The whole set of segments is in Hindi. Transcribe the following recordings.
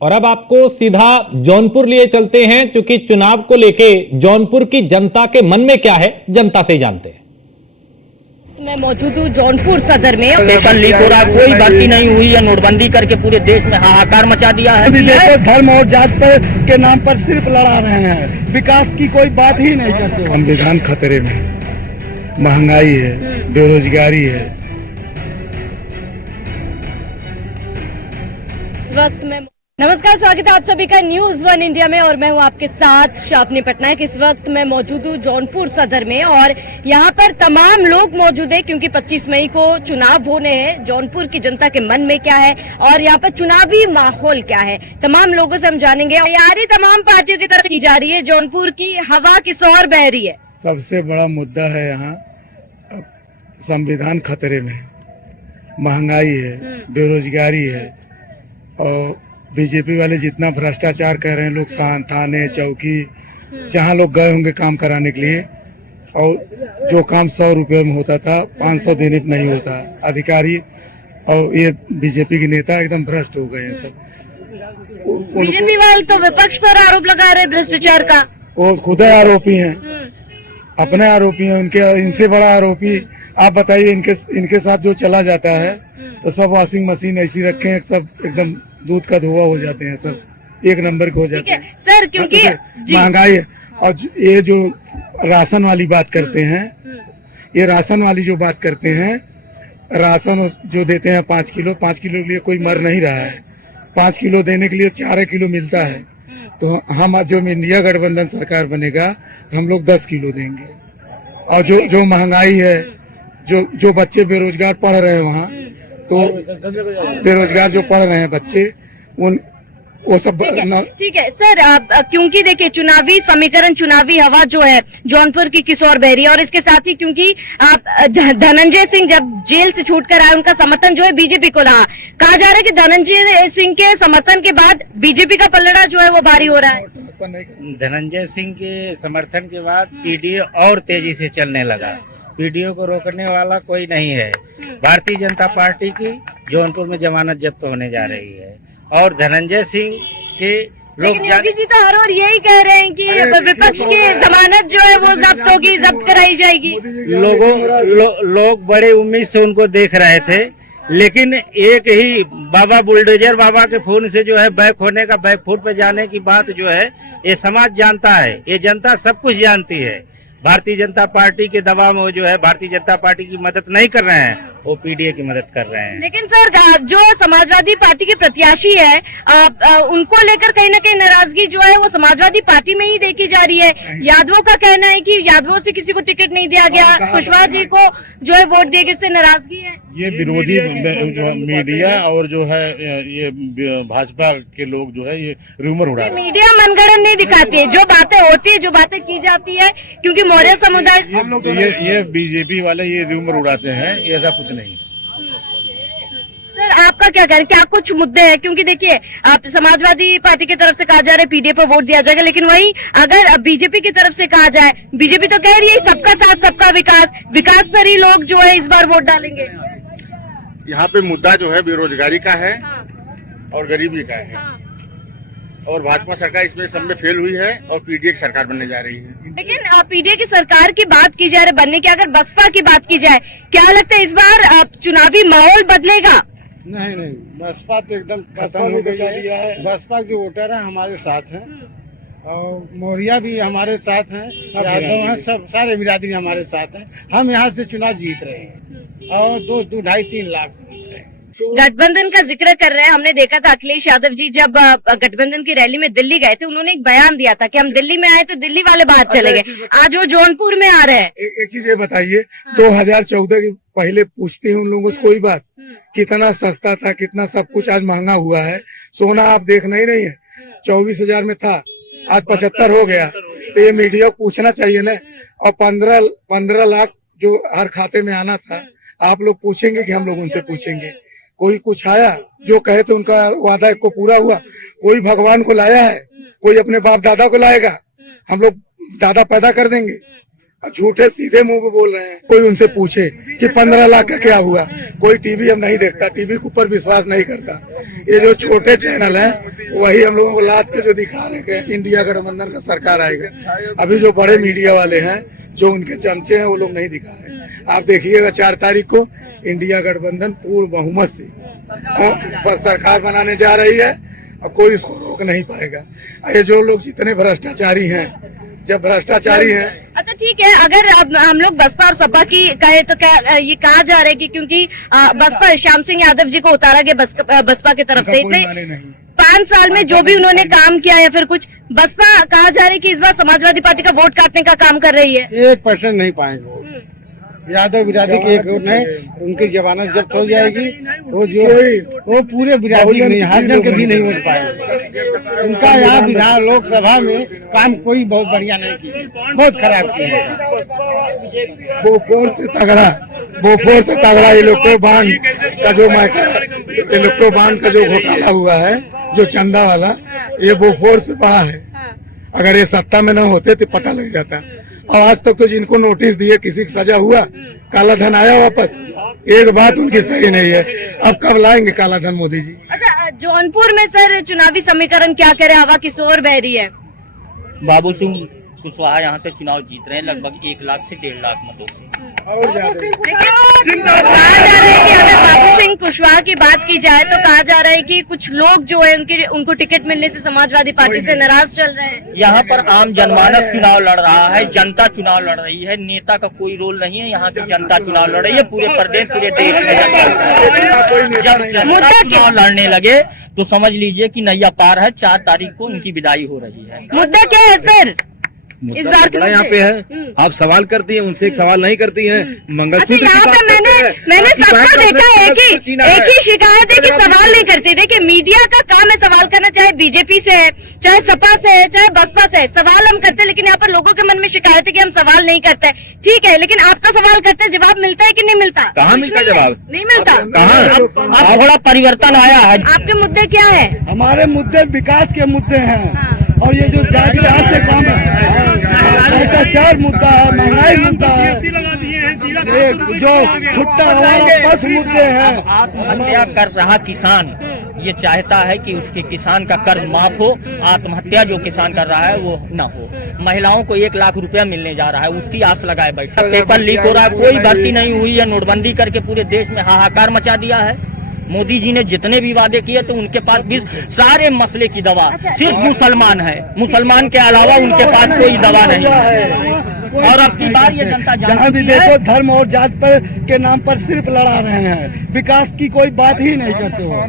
और अब आपको सीधा जौनपुर लिए चलते हैं, क्योंकि चुनाव को लेके जौनपुर की जनता के मन में क्या है, जनता से ही जानते हैं। मैं मौजूद हूँ जौनपुर सदर में। पेपर लीक हो रहा, कोई बाकी नहीं हुई है। नोटबंदी करके पूरे देश में हाहाकार मचा दिया है। देखो, धर्म और जात पर के नाम पर सिर्फ लड़ा रहे हैं, विकास की कोई बात ही नहीं करते। संविधान खतरे में, महंगाई है, बेरोजगारी है। इस वक्त मैं नमस्कार, स्वागत है आप सभी का न्यूज वन इंडिया में और मैं हूं आपके साथ शाफनी पटनायक। इस वक्त मैं मौजूद हूं जौनपुर सदर में और यहां पर तमाम लोग मौजूद हैं, क्योंकि 25 मई को चुनाव होने हैं। जौनपुर की जनता के मन में क्या है और यहां पर चुनावी माहौल क्या है, तमाम लोगों से हम जानेंगे। तैयारी तमाम पार्टियों की तरफ की जा रही है, जौनपुर की हवा किस ओर बह रही है। सबसे बड़ा मुद्दा है यहाँ संविधान खतरे में, महंगाई है, बेरोजगारी है और बीजेपी वाले जितना भ्रष्टाचार कर रहे हैं, लोग थाने चौकी जहाँ लोग गए होंगे काम कराने के लिए, और जो काम 100 रुपये में होता था 500 देने पे नहीं होता। अधिकारी और ये बीजेपी के नेता एकदम भ्रष्ट हो गए हैं सब। बीजेपी वाले तो विपक्ष पर आरोप लगा रहे भ्रष्टाचार का। वो खुद आरोपी हैं, अपने आरोपी हैं। उनके इनसे बड़ा आरोपी आप बताइए। इनके साथ जो चला जाता है तो सब वॉशिंग मशीन ऐसी रखे हैं, सब एकदम दूध का धुआं हो जाते हैं, सब एक नंबर के हो जाते हैं सर। क्योंकि महंगाई है। और ये जो राशन वाली बात करते हैं, ये राशन वाली जो बात करते हैं, राशन जो देते हैं 5 किलो के लिए कोई मर नहीं रहा है। 5 किलो देने के लिए 4 किलो मिलता है। तो हम जो इंडिया गठबंधन सरकार बनेगा तो हम लोग 10 किलो देंगे। और जो महंगाई है, जो बच्चे बेरोजगार पढ़ रहे हैं वहाँ, तो बेरोजगार जो पढ़ रहे हैं बच्चे, वो सब ठीक है सर। क्योंकि देखिए चुनावी समीकरण, चुनावी हवा जो है जौनपुर की किस ओर बह रही है, और इसके साथ ही क्योंकि आप धनंजय सिंह जब जेल से छूट कर आए, उनका समर्थन जो है बीजेपी को रहा। कहा जा रहा है कि धनंजय सिंह के समर्थन के बाद बीजेपी का पलड़ा जो है वो भारी हो रहा है। धनंजय सिंह के समर्थन के बाद पीडीए और तेजी से चलने लगा। पीडीओ को रोकने वाला कोई नहीं है। भारतीय जनता पार्टी की जौनपुर में जमानत जब्त होने जा रही है और धनंजय सिंह के लोग योगी जी तो हर और यही कह रहे हैं कि विपक्ष की जमानत जो है वो जब्त होगी, जब्त कराई जाएगी। लोग बड़े उम्मीद से उनको देख रहे थे, लेकिन एक ही बाबा बुलडोजर बाबा के फोन से जो है बैक होने का, बैकफुट पे जाने की बात जो है ये समाज जानता है, ये जनता सब कुछ जानती है। भारतीय जनता पार्टी के दबाव में वो जो है भारतीय जनता पार्टी की मदद नहीं कर रहे हैं, वो पीडीए की मदद कर रहे हैं। लेकिन सर जो समाजवादी पार्टी के प्रत्याशी है, उनको लेकर कहीं ना कहीं नाराजगी जो है वो समाजवादी पार्टी में ही देखी जा रही है। यादवों का कहना है कि यादवों से किसी को टिकट नहीं दिया गया, कुशवाहा जी को जो है वोट दिए गए, इससे नाराजगी है। ये विरोधी मीडिया और जो है ये भाजपा के लोग जो है ये रूमर उड़ा रहे हैं। मीडिया मनगढ़ंत नहीं दिखाती है, जो बातें होती है, जो बातें की जाती है, क्योंकि मौर्य समुदाय ये बीजेपी वाले ये रूमर उड़ाते हैं, ऐसा कुछ नहीं है। सर आपका क्या कहना, क्या कुछ मुद्दे हैं? क्योंकि देखिए आप समाजवादी पार्टी की तरफ से कहा जा रहा है पीडीए पर वोट दिया जाएगा, लेकिन वहीं अगर बीजेपी की तरफ से कहा जाए, बीजेपी तो कह रही है सबका साथ सबका विकास, विकास पर ही लोग जो है इस बार वोट डालेंगे। यहाँ पे मुद्दा जो है बेरोजगारी का है और गरीबी का है, और भाजपा सरकार इसमें सब में फेल हुई है और पीडीए की सरकार बनने जा रही है। लेकिन पीडीए की सरकार की बात की जा रही बनने की, अगर बसपा की बात की जाए, क्या लगता है इस बार चुनावी माहौल बदलेगा? नहीं, बसपा तो एकदम खत्म हो गई है। बसपा के वोटर है हमारे साथ हैं और मौर्य भी हमारे साथ हैं, यादव हैं, सब सारे बिरादरी हमारे साथ हैं। हम यहाँ से चुनाव जीत रहे हैं और 2-2.5-3 लाख से जीत रहे हैं। गठबंधन का जिक्र कर रहे हैं। हमने देखा था अखिलेश यादव जी जब गठबंधन की रैली में दिल्ली गए थे, उन्होंने एक बयान दिया था कि हम दिल्ली में आए तो दिल्ली वाले बाहर चले गए। आज वो जौनपुर में आ रहे हैं। एक चीज ये बताइए, 2014 के पहले पूछते हैं उन लोगों से कोई बात, कितना सस्ता था, कितना सब कुछ आज महंगा हुआ है। सोना आप देख नहीं रही है, 24,000 में था, आज 75 हो गया। तो ये मीडिया को पूछना चाहिए ना। और 15 लाख जो हर खाते में आना था, आप लोग पूछेंगे कि हम लोग उनसे पूछेंगे? कोई कुछ आया जो कहे तो उनका वादा को पूरा हुआ? कोई भगवान को लाया है, कोई अपने बाप दादा को लाएगा? हम लोग दादा पैदा कर देंगे झूठे सीधे मुंह पे बोल रहे हैं। कोई उनसे पूछे कि 15 लाख का क्या हुआ, कोई टीवी हम नहीं देखता, टीवी के ऊपर विश्वास नहीं करता। ये जो छोटे चैनल हैं वही हम लोगों को लाद के जो दिखा रहे हैं इंडिया गठबंधन का सरकार आएगा। अभी जो बड़े मीडिया वाले हैं, जो उनके चमचे हैं, वो लोग नहीं दिखा रहे। आप देखिएगा 4 तारीख को इंडिया गठबंधन पूर्ण बहुमत से पर सरकार बनाने जा रही है और कोई इसको रोक नहीं पाएगा। ये जो लोग जितने भ्रष्टाचारी हैं, जब भ्रष्टाचारी हैं। अच्छा ठीक है, अगर अब हम लोग बसपा और सपा की कहे तो क्या ये कहा जा रहा है कि क्योंकि बसपा श्याम सिंह यादव जी को उतारा गया बसपा की तरफ से, इतने 5 साल में जो भी उन्होंने काम किया या फिर कुछ, बसपा कहा जा रहा है कि इस बार समाजवादी पार्टी का वोट काटने का काम कर रही है। 1% नहीं पाएंगे वो। यादव बिरादरी के एक वोट नहीं, उनकी जमानत जब्त हो जाएगी। वो पूरे बिरादरी नहीं, हरिजन के भी नहीं वोट पाएंगे। उनका यहाँ विधान लोकसभा में काम कोई बहुत बढ़िया नहीं किए, बहुत खराब किए। बोफोर से तगड़ा इलेक्ट्रो बांड का जो घोटाला हुआ है, जो चंदा वाला, ये बोफोर से बड़ा है। अगर ये सत्ता में न होते तो पता लग जाता। और आज तक तो जिनको नोटिस दिए किसी की सजा हुआ, काला धन आया वापस। एक बात उनकी सही नहीं है। अब कब लाएंगे काला धन मोदी जी? अच्छा, जौनपुर में सर चुनावी समीकरण क्या करे, हवा किस ओर बह रही है? बाबू सिंह कुशवाहा यहाँ से चुनाव जीत रहे हैं लगभग 1 लाख से 1.5 लाख मतों से। कहा जा रहा है कि अगर बाबू सिंह कुशवाहा की बात की जाए तो कहा जा रहा है कि कुछ लोग जो है उनको टिकट मिलने से समाजवादी पार्टी से नाराज चल रहे हैं। यहाँ पर आम जनमानस चुनाव लड़ रहा है, जनता चुनाव लड़ रही है, नेता का कोई रोल नहीं है। यहाँ की जनता चुनाव लड़ रही है, पूरे प्रदेश पूरे देश में जब जनता चुनाव लड़ने लगे तो समझ लीजिए कि नैया पार है। 4 तारीख को उनकी विदाई हो रही है। मुद्दा क्या है सर इस बार के यहाँ पे है? आप सवाल करती हैं, उनसे एक सवाल नहीं करती हैं। मंगलसूत्र अच्छा, यहाँ पे मैंने सबको देखा है एक ही शिकायत है कि सवाल नहीं करती। देखिए, मीडिया का काम है सवाल करना, चाहे बीजेपी से है, चाहे सपा से है, चाहे बसपा से है। सवाल हम करते हैं, लेकिन यहाँ पर लोगों के मन में शिकायत है कि हम सवाल नहीं करते। ठीक है, लेकिन आप तो सवाल करते हैं, जवाब मिलता है कि नहीं मिलता? कहाँ मिलता जवाब? नहीं मिलता। कहाँ? अब थोड़ा परिवर्तन आया है। आपके मुद्दे क्या है? हमारे मुद्दे विकास के मुद्दे हैं, और ये जो जागीरदार से काम भ्रष्टाचार मुद्दा है, महंगाई मुद्दा है, जो छुट्टा हमारा बस मुद्दे हैं। आत्महत्या कर रहा किसान ये चाहता है कि उसके किसान का कर्ज माफ हो, आत्महत्या जो किसान कर रहा है वो न हो। महिलाओं को 1 लाख रुपया मिलने जा रहा है, उसकी आस लगाए बैठा। पेपर लीक हो रहा है, कोई भर्ती नहीं हुई है। नोटबंदी करके पूरे देश में हाहाकार मचा दिया है। मोदी जी ने जितने भी वादे किए तो उनके पास भी सारे मसले की दवा सिर्फ मुसलमान है। मुसलमान के अलावा उनके पास कोई दवा नहीं है। और अब की बार ये जनता जहाँ भी देखो धर्म और जात पर के नाम पर सिर्फ लड़ा रहे हैं, विकास की कोई बात ही नहीं करते हो।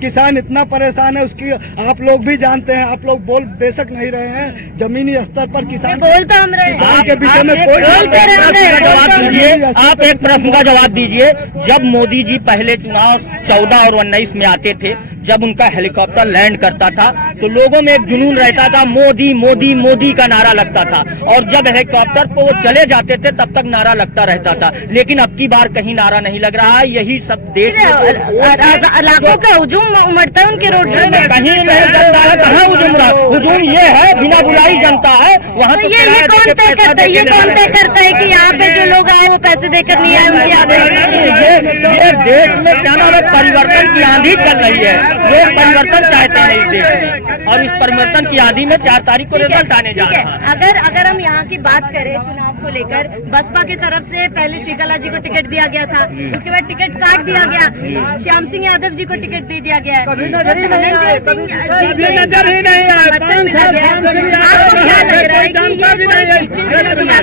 किसान इतना परेशान है, उसकी आप लोग भी जानते हैं। आप लोग बोल बेशक नहीं रहे हैं, जमीनी स्तर पर किसान बोलता हम रहे, किसान के विषय में कोई जवाब दीजिए। आप एक प्रश्न का जवाब दीजिए। जब मोदी जी पहले चुनाव 14 और 19 में आते थे, जब उनका हेलीकॉप्टर लैंड करता था तो लोगों में एक जुनून रहता था, मोदी मोदी मोदी का नारा लगता था। और जब हेलीकॉप्टर पर वो चले जाते थे तब तक नारा लगता रहता था। लेकिन अब की बार कहीं नारा नहीं लग रहा है। यही सब देश लाखों का हुजूम उमड़ता है उनके रोड शो में, कहीं नहीं करता है। कहाँ हुजूम रहा? हुजूम ये है बिना बुलाई जनता है वहाँ। तो ये कौन तय करता है? ये कौन तय करता है कि यहाँ पे जो लोग आए वो पैसे देकर नहीं आए? उनकी ये देश में क्या नाम है, परिवर्तन की आंधी चल रही है। लोग परिवर्तन चाहते हैं इस देश में, और इस परिवर्तन की आंधी में 4 तारीख को रिजल्ट आने जा रहा है। अगर हम यहाँ की बात करें चुनाव को लेकर, बसपा की तरफ से पहले श्रीकला जी को टिकट दिया गया था, उसके बाद टिकट काट दिया गया, श्याम सिंह यादव जी को टिकट दे दिया गया है। कभी नजर ही नहीं आया, कभी नजर ही नहीं आया। आपको क्या लग रहा है कि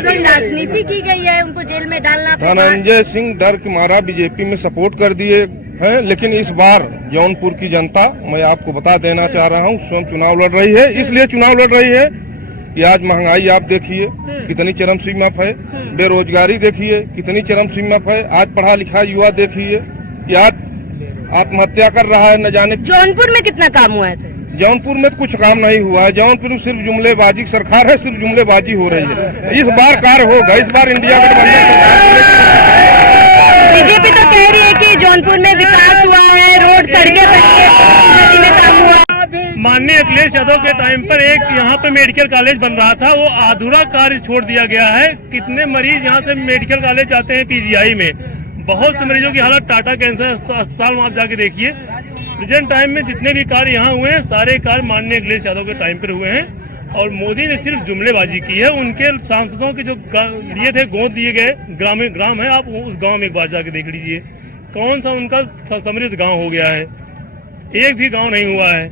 ये राजनीति की गई है, उनको जेल में डालना? धनंजय सिंह डर के मारा बीजेपी में सपोर्ट कर दिए हैं, लेकिन इस बार जौनपुर की जनता, मैं आपको बता देना चाह रहा हूं, स्वयं चुनाव लड़ रही है। इसलिए चुनाव लड़ रही है कि आज महंगाई आप देखिए कितनी चरम सीमा पर है, बेरोजगारी देखिए कितनी चरम सीमा पर है। आज पढ़ा लिखा युवा देखिए कि आज आत्महत्या कर रहा है, न जाने। जौनपुर में कितना काम हुआ है? जौनपुर में तो कुछ काम नहीं हुआ है। जौनपुर में सिर्फ जुमलेबाजी सरकार है, सिर्फ जुमलेबाजी हो रही है। इस बार कार्य होगा, इस बार इंडिया गठबंधन। बीजेपी तो कह रही है कि जौनपुर में विकास हुआ है, रोड सड़कें बनी है, नदी में काम हुआ। माननीय अखिलेश यादव के टाइम पर एक यहाँ पे मेडिकल कॉलेज बन रहा था, वो अधूरा कार्य छोड़ दिया गया है। कितने मरीज यहाँ से मेडिकल कॉलेज जाते हैं पीजीआई में, बहुत से मरीजों की हालत टाटा कैंसर अस्पताल में आप जाके देखिए। प्रेजेंट टाइम में जितने भी कार्य यहाँ हुए हैं सारे कार्य माननीय अखिलेश यादव के टाइम पर हुए हैं और मोदी ने सिर्फ जुमलेबाजी की है। उनके सांसदों के जो लिए थे गोद दिए गए ग्राम है, आप उस गांव में एक बार जाके देख लीजिए कौन सा उनका समृद्ध गांव हो गया है, एक भी गांव नहीं हुआ है।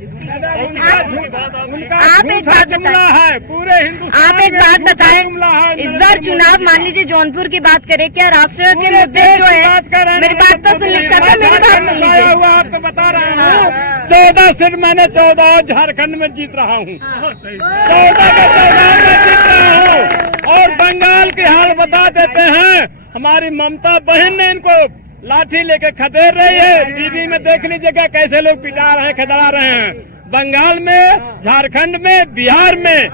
आप एक बात बताएं, पूरे हिंदुस्तान आप एक बात बताएं, इस बार चुनाव मान लीजिए जौनपुर की बात करें, क्या राष्ट्र के मुद्दे जो है, मेरी बात तो सुन लीजिए चाचा, मेरी बात सुन लीजिए। हुआ आपको बता रहा हूँ, 14 सीट मैंने 14 झारखंड में जीत रहा हूँ, 14 में जीत रहा हूँ। और बंगाल की हाल बता देते हैं, हमारी ममता बहन ने इनको लाठी लेके खदेड़ रही है। टीवी में देख लीजिएगा कैसे लोग पिटा रहे हैं, खदेड़ा रहे हैं। बंगाल में, झारखंड में, बिहार में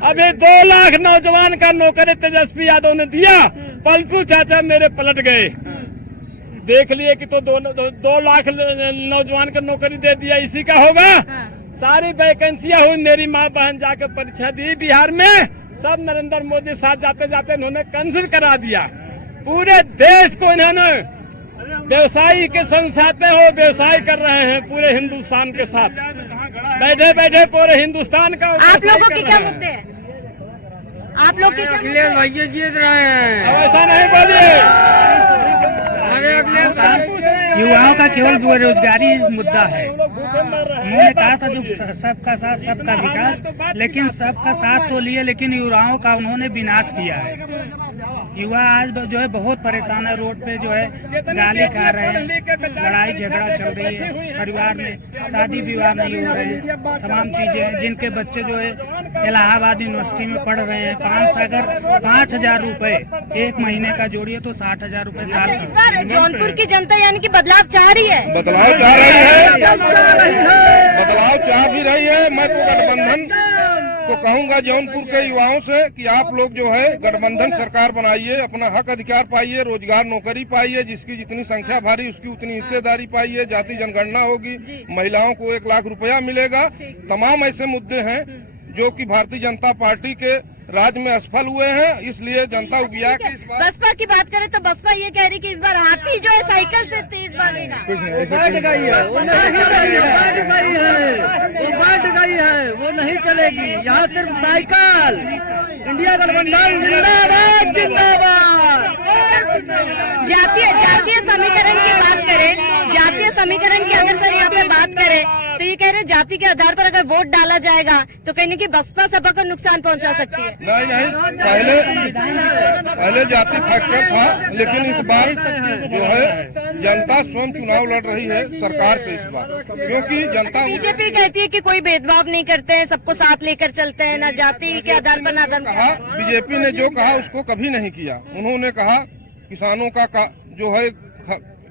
अभी 2 लाख नौजवान का नौकरी तेजस्वी यादव ने दिया, पलटू चाचा मेरे पलट गए। देख लिए कि तो 2 लाख नौजवान का नौकरी दे दिया, इसी का होगा। सारी वैकेंसियां हुई, मेरी माँ बहन जाकर परीक्षा दी बिहार में, सब नरेंद्र मोदी साथ जाते जाते इन्होंने कैंसिल करा दिया। पूरे देश को इन्होंने व्यवसायी के संसाते हो, व्यवसाय कर रहे हैं पूरे हिंदुस्तान के साथ, बैठे बैठे पूरे हिंदुस्तान का। आप लोगों के क्या मुद्दे हैं? आप लोग के अखिलेश भैया जीत रहे हैं। ऐसा नहीं बोलिए। युवाओं का केवल बेरोजगारी मुद्दा है। उन्होंने कहा था जो सबका साथ सबका विकास, लेकिन सबका साथ तो लिए, लेकिन युवाओं का उन्होंने विनाश किया है। युवा आज जो है बहुत परेशान है, रोड पे जो है गाली खा रहे हैं, लड़ाई झगड़ा चल रही है, परिवार में शादी विवाह नहीं हो रहे हैं, तमाम चीजें हैं। जिनके बच्चे जो है इलाहाबाद यूनिवर्सिटी में पढ़ रहे हैं, 5,000 रुपए एक महीने का जोड़िए तो 60,000 रुपए साल इस बार जौनपुर की जनता यानी कि बदलाव चाह रही है, बदलाव चाह रही है, बदलाव चाह भी रही है। मैं तो गठबंधन को कहूंगा जौनपुर के युवाओं से कि आप लोग जो है गठबंधन सरकार बनाइए, अपना हक अधिकार पाइए, रोजगार नौकरी पाइए, जिसकी जितनी संख्या भारी उसकी उतनी हिस्सेदारी पाइए, जाति जनगणना होगी, महिलाओं को 1 लाख रुपया मिलेगा। तमाम ऐसे मुद्दे हैं जो कि भारतीय जनता पार्टी के राज में असफल हुए हैं, इसलिए जनता उबिया के इस बार। बसपा की बात करें तो बसपा ये कह रही कि इस बार हाथी जो है साइकिल से थी, इस बार नहीं ना। वो नहीं चलेगी, यहाँ सिर्फ साइकिल। इंडिया गठबंधन जिंदाबाद जिंदाबाद। जातीय समीकरण की बात करें, जातीय समीकरण की अगर सर यहाँ पे बात करें तो ये कह रहे जाति के आधार पर अगर वोट डाला जाएगा तो कहीं कि बसपा सपा को नुकसान पहुंचा सकती है। नहीं, पहले जाति फैक्टर था, लेकिन इस बार जो है जनता स्वयं चुनाव लड़ रही है सरकार से इस बार, क्योंकि जनता। बीजेपी कहती है कि कोई भेदभाव नहीं करते हैं, सबको साथ लेकर चलते हैं, ना जाति के आधार पर ना धर्म। कहा बीजेपी ने जो कहा उसको कभी नहीं किया। उन्होंने कहा किसानों का जो है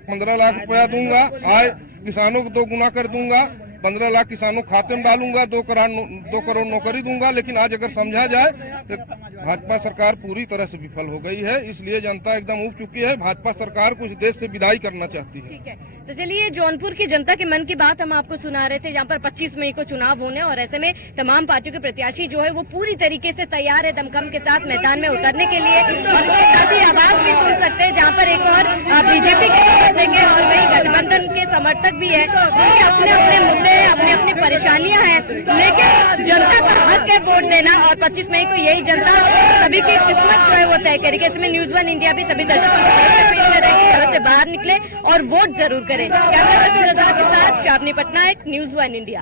15 लाख रुपया दूंगा, आय किसानों को 2 गुना कर दूंगा, 15 लाख किसानों खाते में डालूंगा, 2 करोड़ नौकरी दूंगा। लेकिन आज अगर समझा जाए तो भाजपा सरकार पूरी तरह से विफल हो गई है, इसलिए जनता एकदम उब चुकी है। भाजपा सरकार को इस देश से विदाई करना चाहती है। ठीक है, तो चलिए जौनपुर की जनता के मन की बात हम आपको सुना रहे थे, जहाँ पर 25 मई को चुनाव होने और ऐसे में तमाम पार्टियों के प्रत्याशी जो है वो पूरी तरीके से तैयार है दमखम के साथ मैदान में उतरने के लिए। और इसके साथ ही आवाज भी सुन सकते हैं जहाँ पर एक और बीजेपी के समर्थक है और वही गठबंधन के समर्थक भी है, जिनके अपने अपने मुद्दे हैं, अपनी अपनी परेशानियां हैं, लेकिन जनता का हक है वोट देना। और 25 मई को यही जनता सभी की किस्मत जो है वो तय करेगी। इसमें न्यूज़ 1 इंडिया भी सभी दर्शकों से अपील कर रहे हैं कि घरों से बाहर निकले और वोट जरूर करें। कैमरा पर्सन रजा के साथ शावनी पटनायक, न्यूज़ 1 इंडिया।